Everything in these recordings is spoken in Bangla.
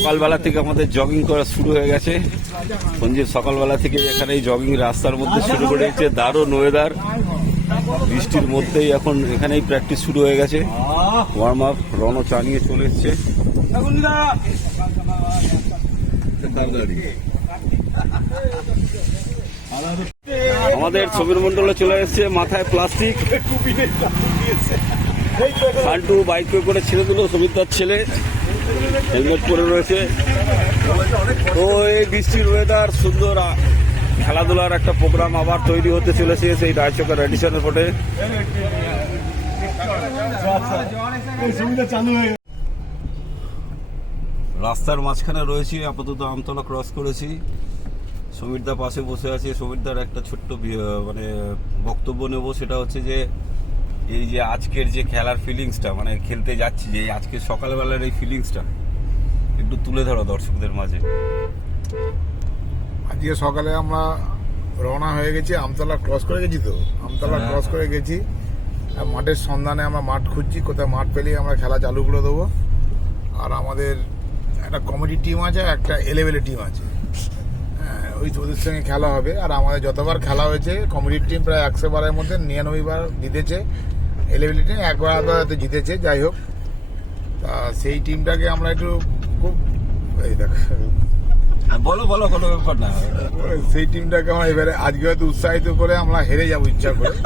সকালবেলা থেকে আমাদের জগিং করা শুরু হয়ে গেছে। সঞ্জীব সকালবেলা থেকে এখানে জগিং রাস্তার মধ্যে শুরু করে দিয়েছে। দারুণ ওয়েদার, বৃষ্টির মধ্যেই এখন এখানেই প্র্যাকটিস শুরু হয়ে গেছে। ওয়ার্ম আপ রণ চা নিয়ে চলে এসছে। আমাদের ছবির মন্ডলে চলে এসছে, মাথায় প্লাস্টিক, ফান্টু বাইক করে ছেড়ে দিল, সবিতার ছেলে হেলমেট পরে রয়েছে। তো এই বৃষ্টির ওয়েদার, সুন্দর খেলাধুলার একটা প্রোগ্রাম আবার তৈরি হতে চলেছে সেই রায়চকের এডিশনের ফোটে। রাস্তার মাঝখানে রয়েছি আপাতত, আমতলা ক্রস করেছি। সমীরদা পাশে বসে আছে। সমীরদার একটা ছোট্ট মানে বক্তব্য নেব, সেটা হচ্ছে যে এই যে আজকের যে খেলার ফিলিংসটা, মানে খেলতে যাচ্ছি যে আজকে সকালবেলার এই ফিলিংসটা একটু তুলে ধরো দর্শকদের মাঝে। আজকে সকালে আমরা রওনা হয়ে গেছি, আমতলা ক্রস করে গেছি। তো আমতলা ক্রস করে গেছি, মাঠের সন্ধানে আমরা মাঠ খুঁজছি, কোথায় মাঠ পেলেই আমরা খেলা চালু করে দেবো। আর আমাদের একটা কমিটি টিম আছে, একটা এলেভেলের টিম আছে, ওই ওদের সঙ্গে খেলা হবে। আর আমাদের যতবার খেলা হয়েছে কমিটির টিম প্রায় 100 বারের মধ্যে 99 বার জিতেছে, এলেভেলের টিম একবার হয়তো জিতেছে। যাই হোক, তা সেই টিমটাকে আমরা একটু খুব এই দেখ বলো বলো কোনো ব্যাপার না, সেই টিমটাকে আমরা এবারে আজকে হয়তো উৎসাহিত করে আমরা হেরে যাবো ইচ্ছা করে,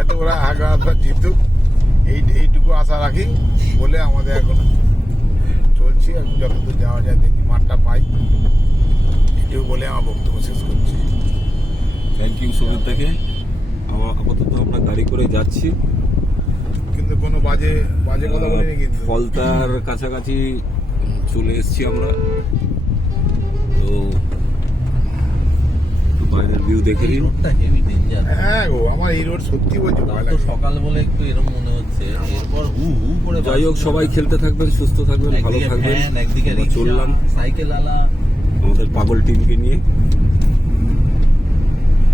এত ওরা আগে জিতুক এইটুকু আশা রাখি বলে আমাদের এখন চলছি। এখন যতদূর যাওয়া যায় দেখি, মাঠটা পাই, এটুকু বলে আমার বক্তব্য শেষ করছি। থ্যাংক ইউ সুমিতাকে। আপাতত আমরা গাড়ি করে যাচ্ছি, কিন্তু কোনো বাজে কথা বলিনি। কিন্তু ফলতার কাছাকাছি চলে এসেছি আমরা। তো বাইরের ভিউ দেখে নিন। রোডটা হেভি ডেঞ্জার। হ্যাঁ গো, আমার এই রোড সত্যি বলছি ভয় তো লাগে। সকাল বলে একটু এরকম মনে হচ্ছে, এরপর হু হু করে যাই হোক, সবাই খেলতে থাকবেন, সুস্থ থাকবেন, ভালো থাকবেন। একদিকে আমরা চললাম সাইকেল আলা আমাদের পাগল টিমকে নিয়ে।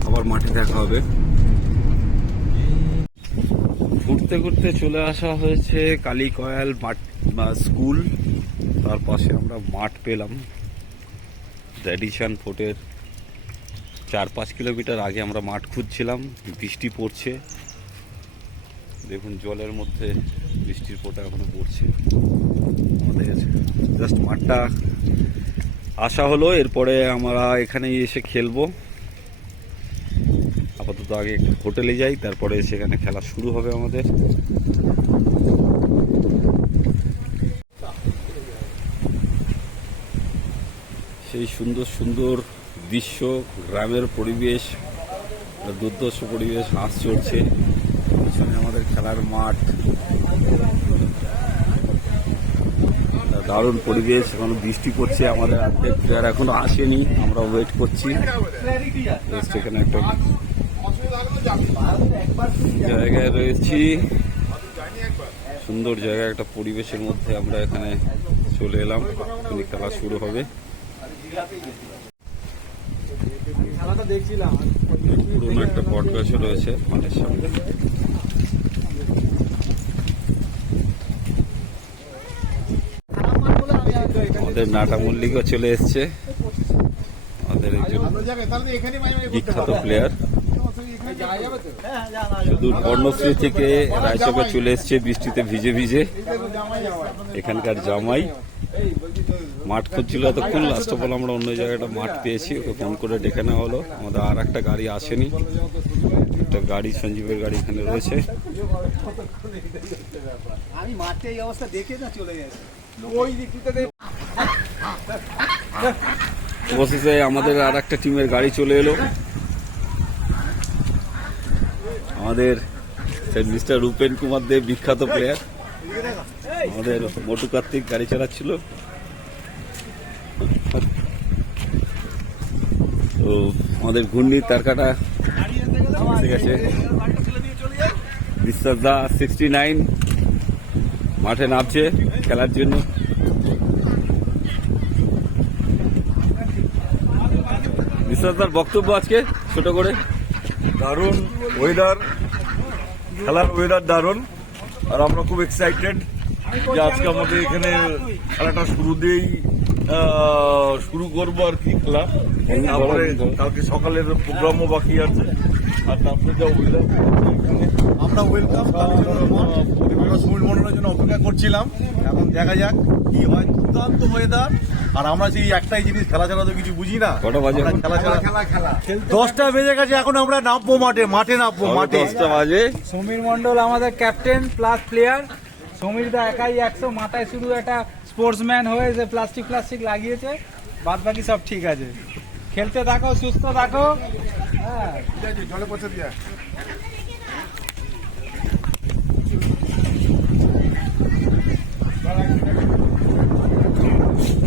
আবার মাঠে দেখা হবে। ঘুরতে ঘুরতে চলে আসা হয়েছে কালীকয়াল মাঠ বা স্কুল। তার পাশে আমরা মাঠ পেলাম। এডিশন ফোর্টের 4-5 কিলোমিটার আগে আমরা মাঠ খুঁজছিলাম। বৃষ্টি পড়ছে, দেখুন জলের মধ্যে বৃষ্টির ফোঁটা এখনো পড়ছে। আমাদের জাস্ট মাঠটা আসা হলো, এরপরে আমরা এখানে এসে খেলবো। আপাতত আগে একটু হোটেলে যাই, তারপরে সেখানে খেলা শুরু হবে আমাদের। সেই সুন্দর সুন্দর দৃশ্য, গ্রামের পরিবেশ, দুর্ধর্ষ পরিবেশ, হাঁস চড়ছে, পিছনে আমাদের খেলার মাঠ, দারুণ পরিবেশ। এখনো বৃষ্টি পড়ছে, আমাদের অর্ধেক প্লেয়ার এখনো আসেনি, আমরা ওয়েট করছি। এখানে একটা জায়গায় রয়েছি, সুন্দর জায়গায় একটা পরিবেশের মধ্যে আমরা এখানে চলে এলাম। খেলা শুরু হবে। পুরোনো একটা বট গাছ রয়েছে মাঠের সামনে। আমাদের নাটা মল্লিকও চলে এসছে, আমাদের একজন বিখ্যাত প্লেয়ার। শুধু কর্ণশ্রী থেকে রায়চকে চলে এসছে বৃষ্টিতে ভিজে ভিজে। এখানকার জামাই মাঠ খুঁজছিল এতক্ষণ, লাস্ট অফ অল আমরা অন্য জায়গাটা মাঠ পেয়েছি, ওকে ফোন করে ডেকে নেওয়া হলো। আমাদের আর একটা গাড়ি আসেনি, একটা গাড়ি সঞ্জীবের গাড়ি এখানে রয়েছে। আমি মাঠে এই অবস্থা দেখে না চলে গেছে ওই দিকটাতে। অবশেষে আমাদের আর একটা টিমের গাড়ি চলে এলো। আমাদের মিস্টার রূপেন কুমার দেব, বিখ্যাত প্লেয়ার, আমাদের মোটু কার্তিক গাড়ি চালাচ্ছিল। তো আমাদের ঘূর্ণির তারকাটা এসে গেছে। বিশ্বাস দা 69 মাঠে নামছে খেলার জন্য। বিশ্বাসদার বক্তব্য আজকে ছোট করে। দারুণ ওয়েদার, খেলার ওয়েদার দারুণ, আর আমরা খুব এক্সাইটেড। যে আজকে আমাদের এখানে খেলাটা শুরুতেই শুরু করবো আর কি খেলা। তারপরে কালকে সকালের প্রোগ্রামও বাকি আছে, আর তারপরে যা ওয়েদার আমরা ওয়েলকাম সমীর মন্ডলের জন্য অপেক্ষা করছিলাম। এখন দেখা যাক কি হয়। দুর্দান্ত ওয়েদার, আর আমরা সেই একটাই জিনিস, খেলা ছাড়া তো কিছু বুঝি না। কটা বাজে? আমরা খেলা ছাড়া 10টা বেজে গেছে, এখন আমরা নামবো মাঠে নামবো মাঠে। 10টা বাজে। সমীর মন্ডল আমাদের ক্যাপ্টেন প্লাস প্লেয়ার। সমীর দা একাই 100, মাথায় শুধু একটা স্পোর্টসম্যান হয়ে যে প্লাস্টিক লাগিয়েছে, বাদ বাকি সব ঠিক আছে। খেলতে থাকো, সুস্থ থাকো। হ্যাঁ, জলে পৌঁছে দিয়া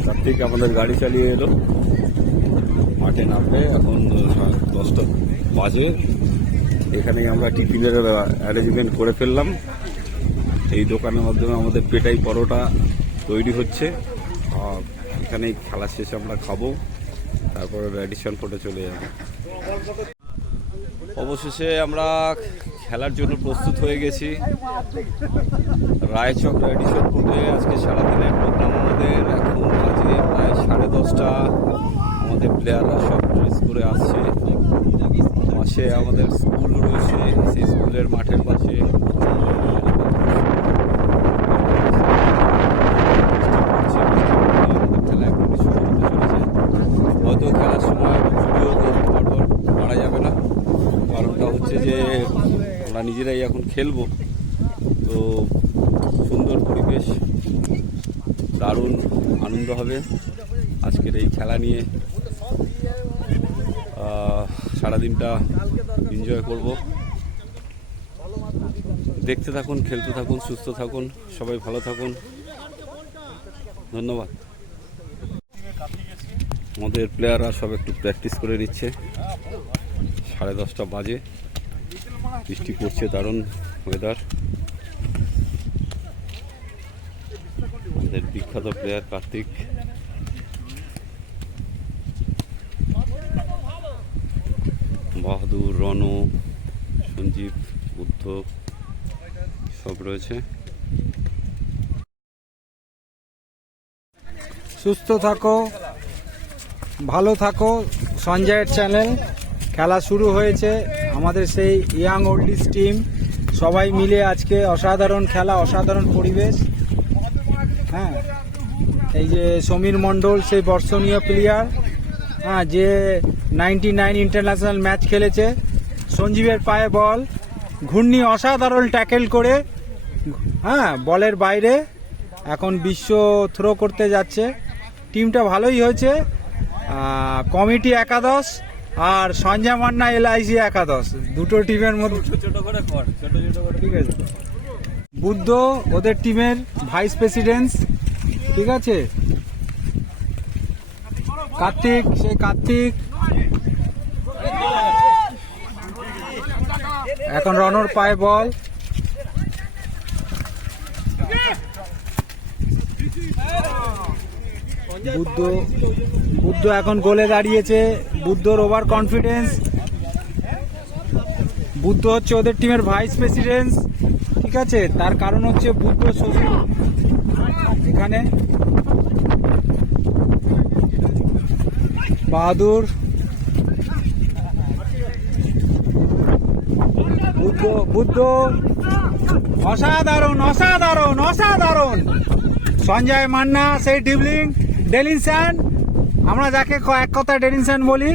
কার্তিক আমাদের গাড়ি চালিয়ে এলো, মাঠে নামবে। এখন 10টা বাজে। এখানেই আমরা টিফিনের অ্যারেঞ্জমেন্ট করে ফেললাম। এই দোকানের মাধ্যমে আমাদের পেটাই পরোটা তৈরি হচ্ছে, আর এখানেই খেলা শেষে আমরা খাবো, তারপরে রেডিশন ফোটে চলে যাবো। অবশেষে আমরা খেলার জন্য প্রস্তুত হয়ে গেছি। রায়চক রেডিশন ফোটে আজকে সারাদিনের প্রোগ্রাম আমাদের। এখন বাজে প্রায় 10:30। আমাদের প্লেয়াররা সব ড্রেস করে আসছে। পাশে আমাদের স্কুল রয়েছে, সেই স্কুলের মাঠের পাশে খেলা একটু শুরু হতে চলেছে। হয়তো খেলার সময় ভিডিও পরপর করা যাবে না, কারণটা হচ্ছে যে আমরা নিজেরাই এখন খেলবো। তো সুন্দর পরিবেশ, দারুণ আনন্দ হবে আজকের এই খেলা নিয়ে। সারাদিনটা এনজয় করব। দেখতে থাকুন, খেলতে থাকুন, সুস্থ থাকুন, সবাই ভালো থাকুন। ধন্যবাদ। আমাদের প্লেয়াররা সব একটু প্র্যাকটিস করে নিচ্ছে। 10:30 বাজে, বৃষ্টি পড়ছে, দারুণ ওয়েদার। আমাদের বিখ্যাত প্লেয়ার কার্তিক, বাহাদুর, রণ, সঞ্জীব, বুদ্ধ সব রয়েছে। সুস্থ থাকো, ভালো থাকো। সঞ্জয়ের চ্যানেল। খেলা শুরু হয়েছে। আমাদের সেই ইয়াং ওল্ডিস টিম সবাই মিলে আজকে অসাধারণ খেলা, অসাধারণ পরিবেশ। হ্যাঁ, এই যে সমীর মণ্ডল সেই বর্ষণীয় প্লেয়ার, হ্যাঁ, যে 99 ইন্টারন্যাশনাল ম্যাচ খেলেছে। সঞ্জীবের পায়ে বল, ঘূর্ণি অসাধারণ ট্যাকেল করে, হ্যাঁ, বলের বাইরে এখন বিশ্ব থ্রো করতে যাচ্ছে। টিমটা ভালোই হয়েছে। কমিটি একাদশ আর সঞ্জয় মান্না LIC একাদশ, দুটো টিমের মধ্যে ঠিক আছে। বুদ্ধ ওদের টিমের ভাইস প্রেসিডেন্ট, ঠিক আছে। কার্তিক, সেই কার্তিক। এখন রনর পায়ে বল, বুদ্ধ এখন গোলে দাঁড়িয়েছে। বুদ্ধর ওভার কনফিডেন্স। বুদ্ধ হচ্ছে ওদের টিমের ভাইস প্রেসিডেন্ট, ঠিক আছে। তার কারণ হচ্ছে বুদ্ধ শ্বশুর এখানে। বাহাদুর, বুদ্ধ অসাধারণ অসাধারণ অসাধারণ। সঞ্জয় মান্না সেই ডিবলিং, ডেলিনসন, আমরা যাকে এক কথা ডেলিনসন বলি।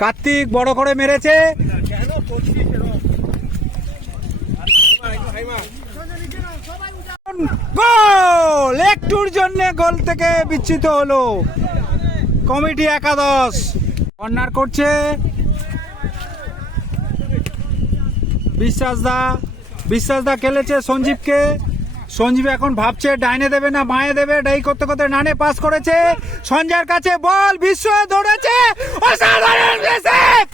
কার্তিক বড় করে মেরেছে। গোল! একটুর জন্য গোল থেকে বিচ্যুত হলো কমিটি একাদশ। কর্নার করছে বিশ্বাস দা খেলেছে সঞ্জীবকে। সঞ্জীব এখন ভাবছে ডাইনে দেবে না বাঁয়ে দেবে। ডাই করতে করতে নানে পাস করেছে সঞ্জয়ের কাছে, বল বিশ্ব দৌড়েছে, অসাধারণ রেসেপ।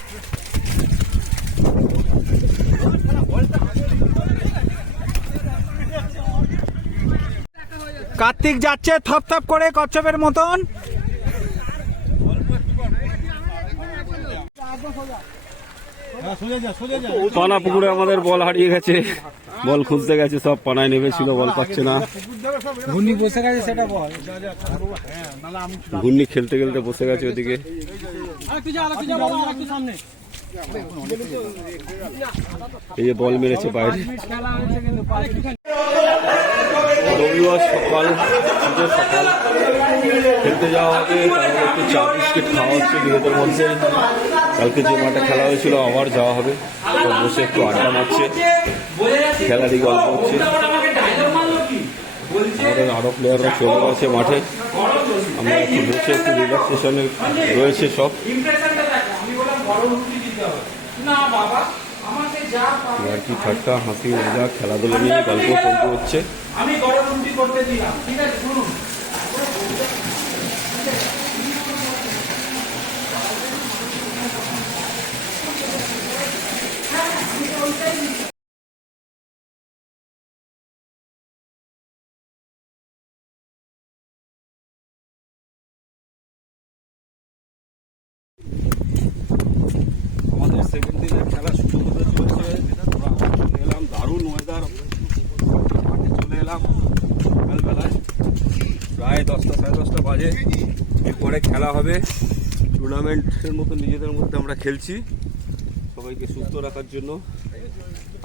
কার্তিক যাচ্ছে থপ করে কচ্ছপের মতন। পানা পুকুরে আমাদের বল হারিয়ে গেছে, বল খুঁজতে গেছে, সব পানায় নেমেছিল, বল পাচ্ছে না। ঘূর্ণি বসে গেছে সেটা বল। ঘূর্ণি খেলতে খেলতে বসে গেছে ওদিকে। এই যে বল মেরেছে বাইরে। রবিবার সকাল, শীতের সকাল, খেলতে যাওয়া হবে। তারপরে একটু চা বিস্কিট খাওয়া হচ্ছে নিজেদের মধ্যে। কালকে যে মাঠে খেলা হয়েছিল আবার যাওয়া হবে, তো বসে একটু আড্ডা মারছে, খেলারই গল্প হচ্ছে। আমাদের আরো প্লেয়াররা চলে গেছে মাঠে, আমরা একটু বসে একটু রিল্যাক্সেশনে রয়েছে সব। আর কি ঠাট্টা হাসি মজা খেলাধুলা নিয়ে গল্প চলতে হচ্ছে। আমি গরম রুটি করতে দিলাম, ঠিক আছে শুনুন। আমাদের সেকেন্ড দিনের খেলা শুরু হতে চলছে। আমরা চলে এলাম, দারুণ ওয়েদার, মাঠে চলে এলাম সকালবেলায়, প্রায় 10টা সাড়ে 10টা বাজে। এরপরে খেলা হবে। টুর্নামেন্টের মতো নিজেদের মধ্যে আমরা খেলছি সবাইকে সুস্থ রাখার জন্য।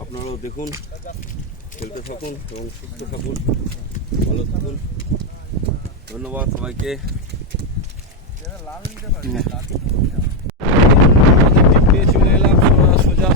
আপনারাও দেখুন, খেলতে থাকুন এবং সুস্থ থাকুন, ভালো থাকুন। ধন্যবাদ সবাইকে। চলে এলাম সোজা